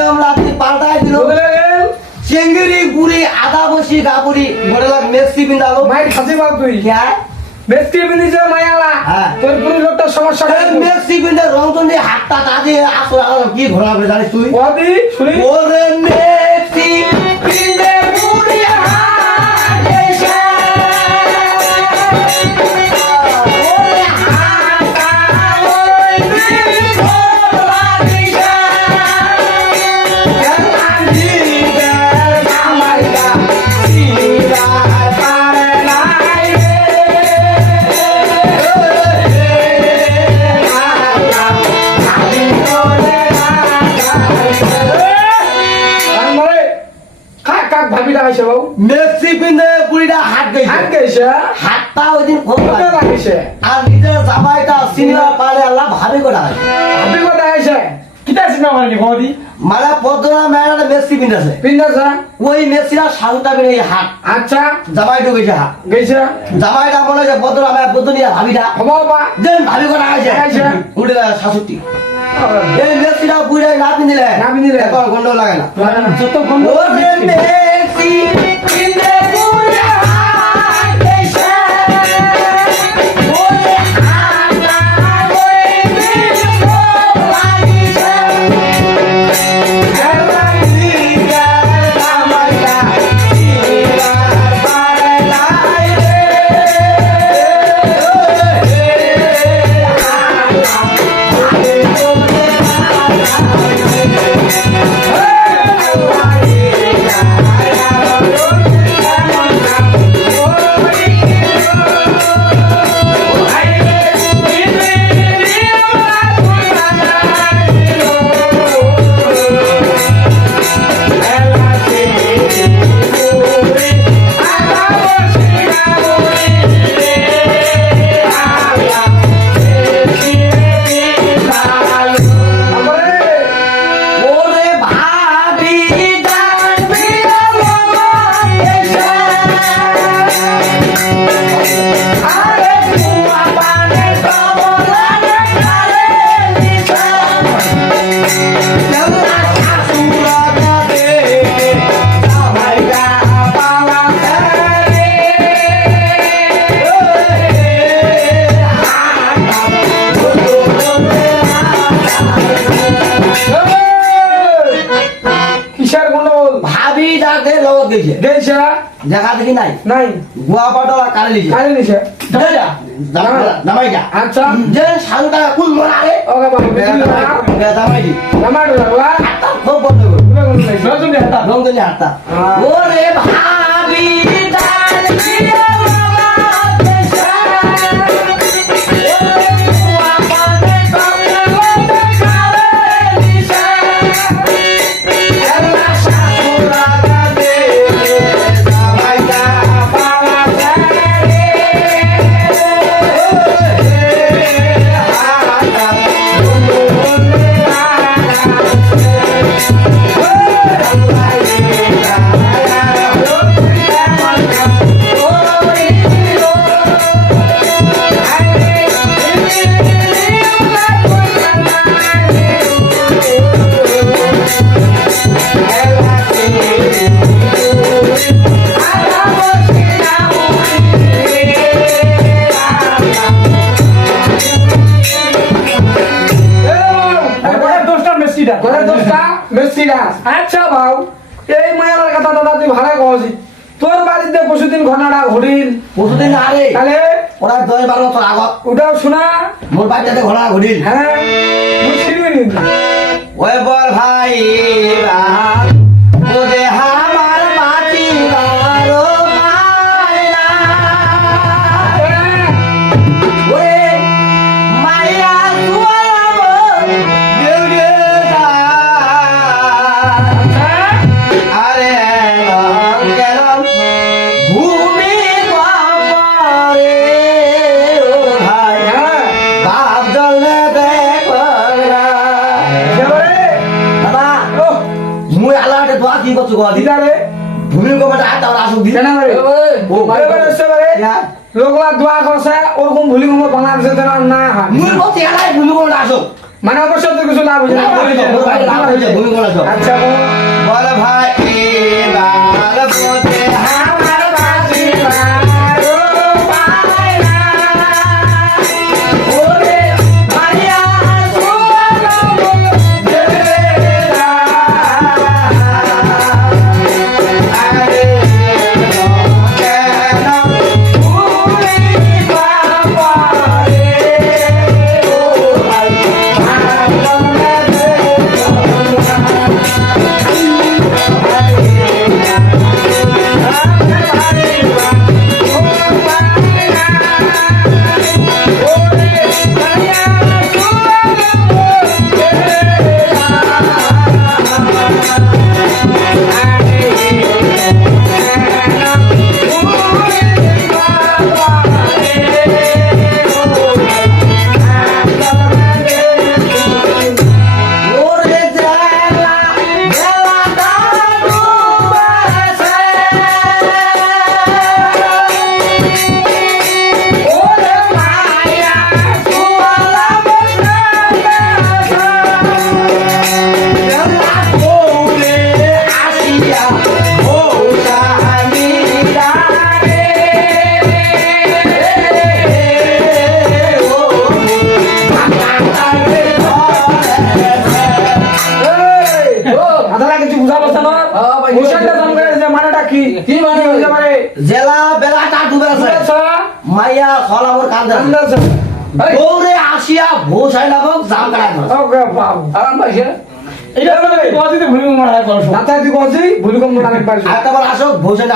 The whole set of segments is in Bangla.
নিয়ম রাত্রি পাল্টাই দিল। চেঙ্গিরি গুড়ি আদা বসি গাবুড়ি বড় মেসি বিন্দালো। তুই। হ্যাঁ। সমস্যা মেসি বিন্দা রং চন্ডি হাতটা তাজে আসলে কি ঘোরাবে জানিস তুই? শুনি। ওরে মেক্সি ভাবি লাগাইছে বাবু? মেক্সি বিন্দে বুড়িটা হাত গেছে। হাত গেছে? হাতটা ওই দিন খুব কোথায় আর নিজের জামাইটা সিনিয়র পারে আল্লাহ ভাবি হয় আপনি কোথায় লাগাইছে কিতা চিন্তা মারেনি বৌদি? মানে পদ্মনা মেয়েরা মেক্সি বিন্দাছে পিন্দাছে ওই মেক্সিরা সাউটা বিনে হাত। আচ্ছা। জামাই ঢুকেছে হাত। গেছে? জামাইটা বলে যে পদ্মনা মেয়ে পদ্মনিয়া ভাবিটা। হব দেন ভাবি হয়েছে হয়েছে। উঠে শাশুটি এই মেক্সিটা বুড়ে না পিন্দিলে না পিন্দিলে। এখন গন্ডল লাগে না। যত মেক্সি বিন্দে দেখি নাই? নাই। গুয়া পাটলা কালে লিছে কারে নিছে। জামাই যা। আচ্ছা। যে শালটা কুল মারে ওকে বাবু বেশি না। জামাই দি। লাগলা হাতটা খুব বন্ধ করো। কোনে কোনে নাই হাতা রঙ্গলি হাতটা। হাতা ওরে ভাবি ডাল কহছি তোর বাড়িতে পশুদিন ঘনাড়া ঘুরিল। পশুদিন আরে? তাহলে? ওরা দশ বারো বছর আগত ওটাও শোনা। মোর বাড়িতে ঘোড়া ঘুরিল। হ্যাঁ ওই বল ভাই ভূমির কমাটা আটা ওরা আসুক দি। কেন রে ও ভাই হ্যাঁ। লোকলা দোয়া করছে ওরকম ভুলি ঘুমো বাংলাদেশে যেন আর না হয় মুই বলছি এলাই ভূমি আসুক। মানে অবশ্য কিছু লাভ হয়েছে আচ্ছা। বল ভাই। দৌড়ে আসিয়া ভোসাই জাম কাটায় ধরে। ওকে বাবু। আরাম পাইছে? এটা বলে, কদিতে মারা তুই ভূমিকম্প বার আসো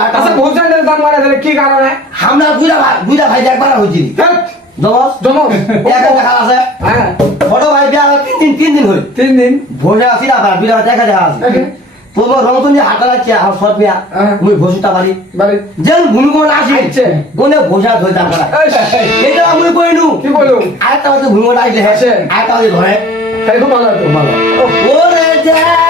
আচ্ছা, বার- দাম দিলে কি কারণে? আমরা দুইটা ভাই দুইটা ভাই একবার হয়েছি ধ্যাৎ, দশ জমজ। এক দেখা আছে। হ্যাঁ, বড় ভাই বিয়া তিন দিন তিন দিন হই। তিন দিন। ভোসে আসি না আবার দেখা দেখা আছে। তোমার যে হাঁটা লাগছে। মুই ভোসুটা পারি বাড়ি। যেন ভূমিকম্প আসি। কোনে ভোসা ধরে এটা কি বলো? ভূমিকম্প আসলে হ্যাঁ তাই খুব ভালো হতো, ভালো। ওরে জেলা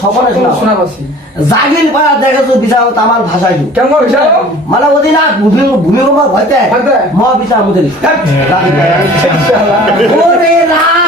সপনে শোনা জাগিল পাড়া দেখেছ বিচার আমার ভাষায় কেমন মানে ওদিন ভূমি ভূমিকম্প হইতে হইতে? বিচার মধ্যে ওরে রাতি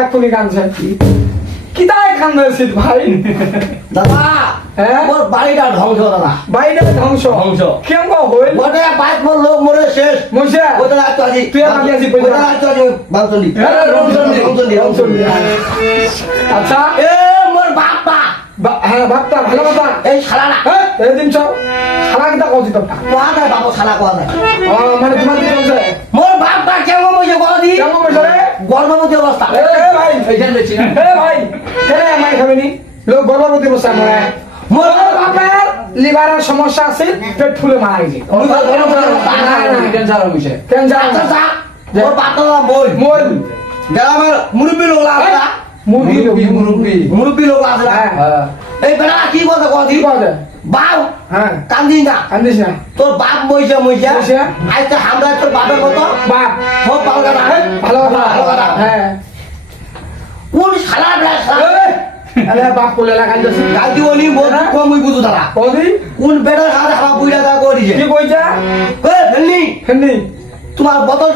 এক্ষুনি কানছে কি তাই কান্দেছিস ভাই? দাদা হ্যাঁ? মোর বাড়িটা ধ্বংস দাদা। বাইরে ধ্বংস? ধ্বংস। কেমন হইল? ওটা বাইক মোর লোক মরে শেষ। মশা ওটা রাখতে আছি তুই বাকি আছিস, পয়সা ওটা হ্যাঁ, রংচন্ডি আচ্ছা। এ মোর বাপটা বা- হ্যাঁ ভাবতা ভালো কথা। এই শালাটা হ্যাঁ এদিন চল। সারা কিতা কছি তোরটা কোয়া যায় বাবু শালা কোয়া যায় মানে তোমার কি চলছে মোর বাপটা কেমন বসে কোয়া দি? কেমন বসে রে গর্ভবতী অবস্থা এ ভাই। এ ভাই। কেন আমার খাবেনি লোক গর্ভবতী বসে আমরা মোর বাপের লিভারের সমস্যা আছে পেট ফুলে মারা গেছে। অবস্থা না, না, কেন জানো আচ্ছা যা মোর বাপটা বই মোল। গ্রামের মুরব্বী লোক লাগলা মুরগি মুরগি মুরব্বী লোক হ্যাঁ এই বেটা কি কথা বাপ হ্যাঁ। কান্দি না। কান্দিস না। তোর বাপ মইছে মইছে মইছে? আজকে আমরা তোর বাপের মতো? বাপ। খুব ভালো কথা। ভালো কথা। ভালো কথা। হ্যাঁ। কোন শালা আরে বাপ কোলে লাগাই দিছি গাজি বলি বহুত হ্যাঁ? কম হই বুঝু তারা। কোন বেটা খাতে খাওয়া বুইরা তা করে কি কইছা? এ ফেলনি। তোমার বোতল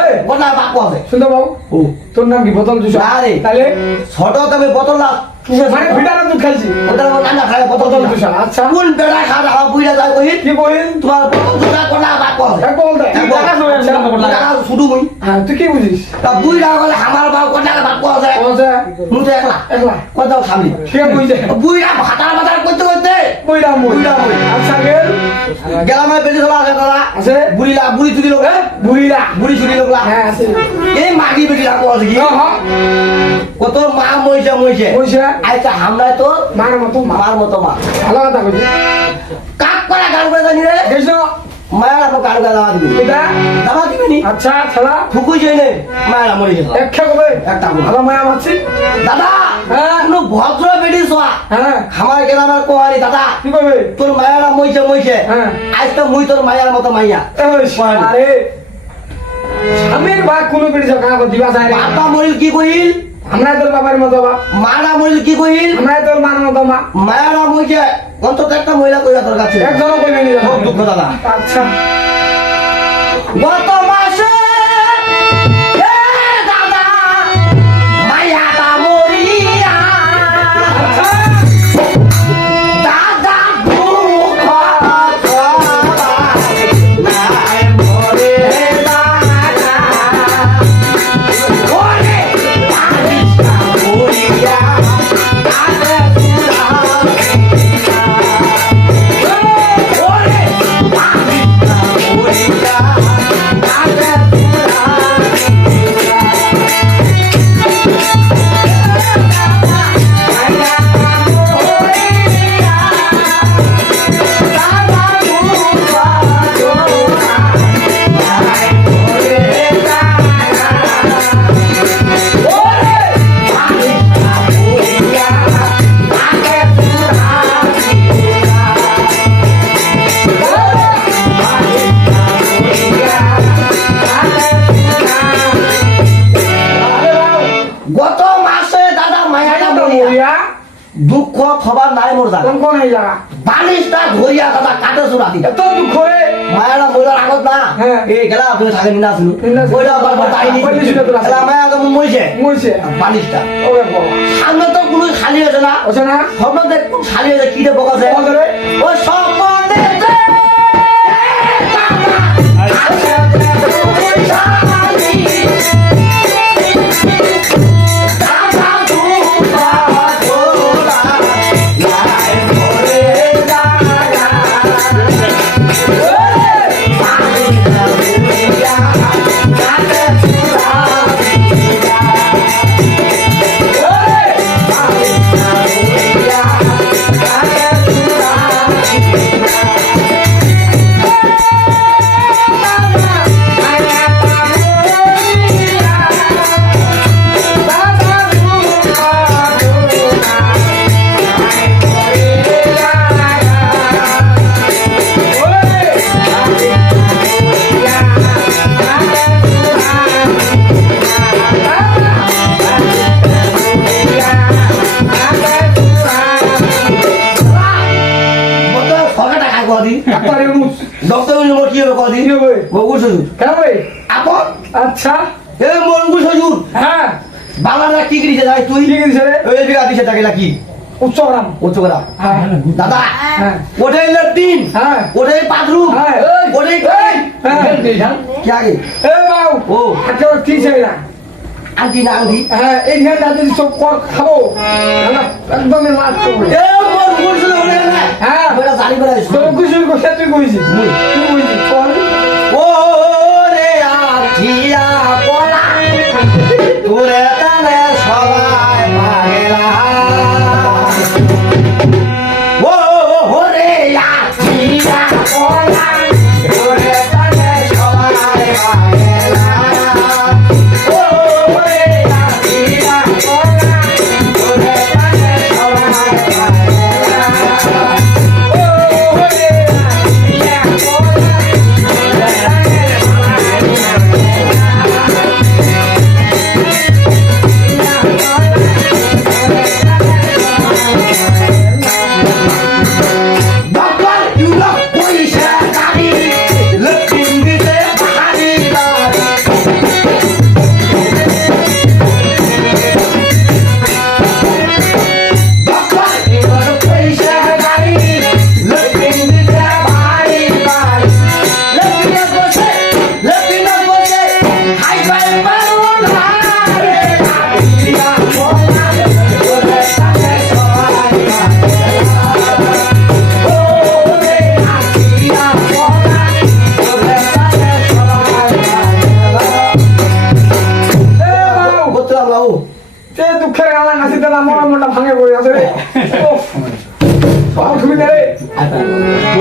এই। বনা বাপ আছে। সুন্দর বাবু ও। তোর নাম কি? বোতল জুস? না রে। তাহলে ছোট তবে বোতল না মানে ভিটামিন দুধ খাইছি। মধ্যে ঠান্ডা খায় বোতল চুষা, আচ্ছা। কোন বেটা খাতে খাওয়া বুইরা যায় কই কি কইন তোমার বোতল চুষা কোনা বাপ আছে। এক বল দে। বল। আচ্ছা, টাকা শুধু মুই। হ্যাঁ তুই কি বুঝিস? তা বুইরা বলে আমার বাপ কোনা বাপ আছে। বলছে মুই তো একলা। একলা। কত খাবি ঠিক কইছে বুইরা ভাতার ভাতার করতে করতে কইরা মই গ্রামে বেশি সব আছে দাদা আছে বুড়িলা বুড়ি চুরি লোক এ বুড়িরা বুড়ি চুরি লোকলা হ্যাঁ আছে এই মাগি বেটি রাখো আছে কি কত মা মইছে মইছে কইছে আইতা হামলায় তো মার মতো মার মতো মা ভালো কথা কইছে। কাক করে গাড় করে জানি রে? মায়ের গাড় করে দাওয়া দিবি? এটা দাওয়া দিবি নি? আচ্ছা ছাড়া ফুকুই যাই নে মায়ের মরিছে একটা কবে? একটা কবে। ভালো মায়া ভাবছি দাদা হ্যাঁ। কোনো ভদ্র বেটি সোয়া হ্যাঁ। আমার গ্রামের কোহারি দাদা। কি কবে? তোর মায়েরা মইছে মইছে। হ্যাঁ। আজ তো মুই তোর মায়ের মতো মাইয়া। আরে। স্বামীর বা কোনো বেড়ি যাও কাকা দিবা যায় বাপা মরিল কি কহিল আমরা তোর বাবার মতো বাপ। মারা মরিল কি কইল আমরা তোর মার মতো মা। মায়েরা মইছে অন্তত একটা মহিলা কইরা তোর কাছে। একজনও কইবে নি। খুব দুঃখ দাদা। আচ্ছা। গত দুঃখ রে। আগত না। হ্যাঁ। এই গেলা তুমি থাকে নিনা শুনো। নিনা আবার তাইনি বালিশ ছিল তোর আছে। এলা মায়া তো মইছে মরছে। বালিশটা। ওরে বাবা। সামনে তো কোনো খালি আছে না। ওছে না? স্বপ্ন দেখ খালি আছে কি দে বকাছে। ও সব ডাক্তার আচ্ছা। এ শ্বশুর হ্যাঁ। বাংলাটা কি কিনেছে জানিস তুই? কি কিনেছে রে? ওই বিঘা দিছে তাকে কি উচ্চগ্রাম উচ্চ দাদা। ওটাই ল্যাট্রিন। ওটাই বাথরুম। ওটাই কি আগে? এ বাউ। ও। ওর কি চাই না আন্টি না আন্টি হ্যাঁ এই ঘেরটা যদি সব খাব। না, একদমই লাজ করব এ মোর বলছিল হ্যাঁ। ওটা জানি বলে তোর কিছু কথা তুই কইছিস তুই কইছিস চল ও রে আঠিয়া পলা তোরে তানে দুঃখের গালা নাচি দিলা মরা মনটা ভাঙে পড়ে আছে রে।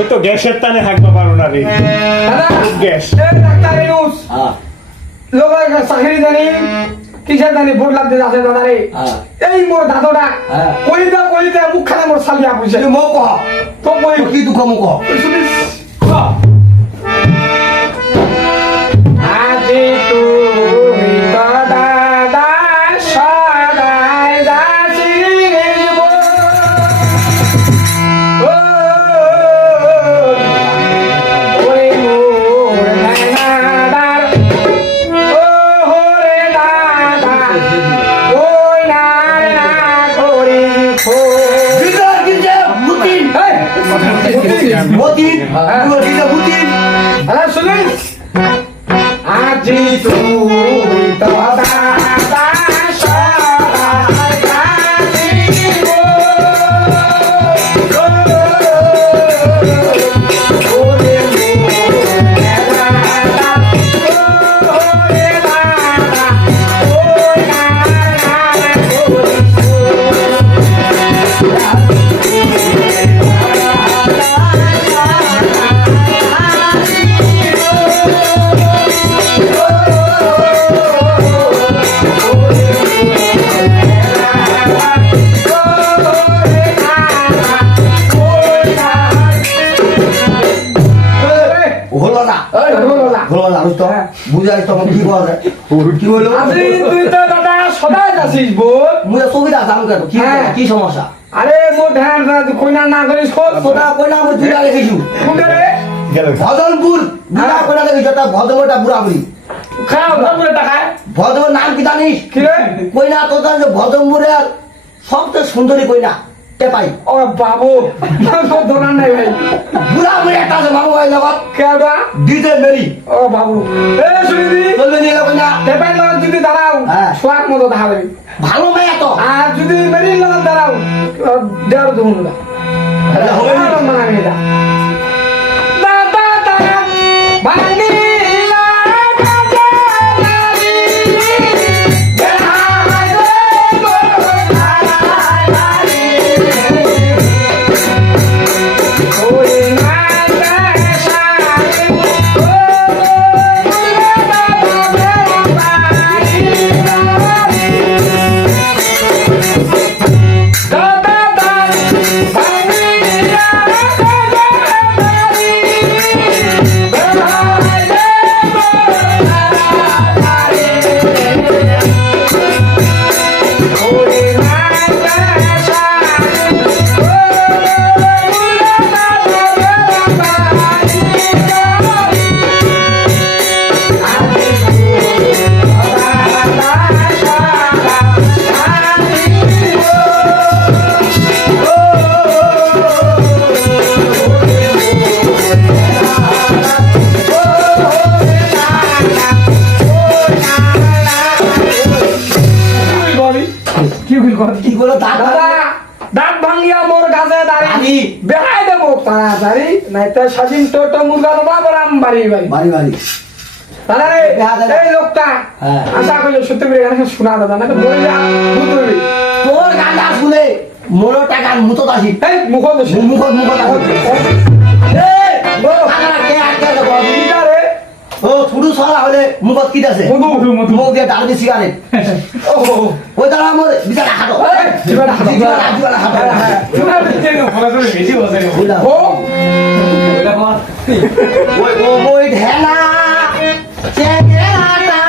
তো গ্যাসের টানে হাঁকতে পারো না রে। দাদা গ্যাস এ ডাক্তার ইউস লোকের চাকরি জানি। কিসের জানি ভোট লাগতে যাচ্ছে দাদা রে। হ্যাঁ। এই মোর দাদুটা হ্যাঁ। কইতে কইতে মুখ খানে মোর সালিয়া বুঝছে তো কই? কি দুঃখ মুখ শুনিস আজি তুই তো না জানিস তো বুঝাইস তো কি করা যায়? কি হলো? তুই তো দাদা সদাই মুঝে সুবিধা জানো কেন কি। কি সমস্যা? আরে মোর ধ্যান কইনা না করিস খোঁজ তোরা কইলা আমি দুইটা রেখেছু কোনটা রে গেল ভদনপুর দুইটা হ্যাঁ। কইলা রেখেছ তা বুড়া বুড়ি খাও নাম কি জানিস? কি রে কইনা তো জানিস সবচেয়ে সুন্দরী কইনা। টেপাই ও বাবু দোকান নাই ভাই। বুড়া বুড়ি একটা আছে মামু ভাই লগত। কেডা ডিজে মেরি। ও বাবু। এ শুনি বলবে নিয়ে এলো কইনা। টেপাই যদি দাঁড়াও হ্যাঁ। সোয়ার মতো ধাবে ভালো মেয়ে তো। আর যদি মেরি লগত দাঁড়াও দেড় দুগুণ হবে নি? নাইতে স্বাধীন টোটো মুরগা দাদা বরাম বাড়ি বাড়ি। বাড়ি বাড়ি। দাদা রে বেহা দাদা। এই লোকটা হ্যাঁ। আশা করি সত্যি করে গান শোনা দাদা না তোর গানটা শুনে মনো টাকা মুতো দাসি। এই মুখ মুখ মুখ ও ছুটু সরা হলে মুখত কি আছে। মুখ দিয়ে ডালবি সিগারেট ও। ওই দ্বারা আমার বিচারা হাঁটো। জিবাটা হাঁটো। জিবাটা হাঁটো। এখন ওই ওই ঢেলা সে ঢেলাটা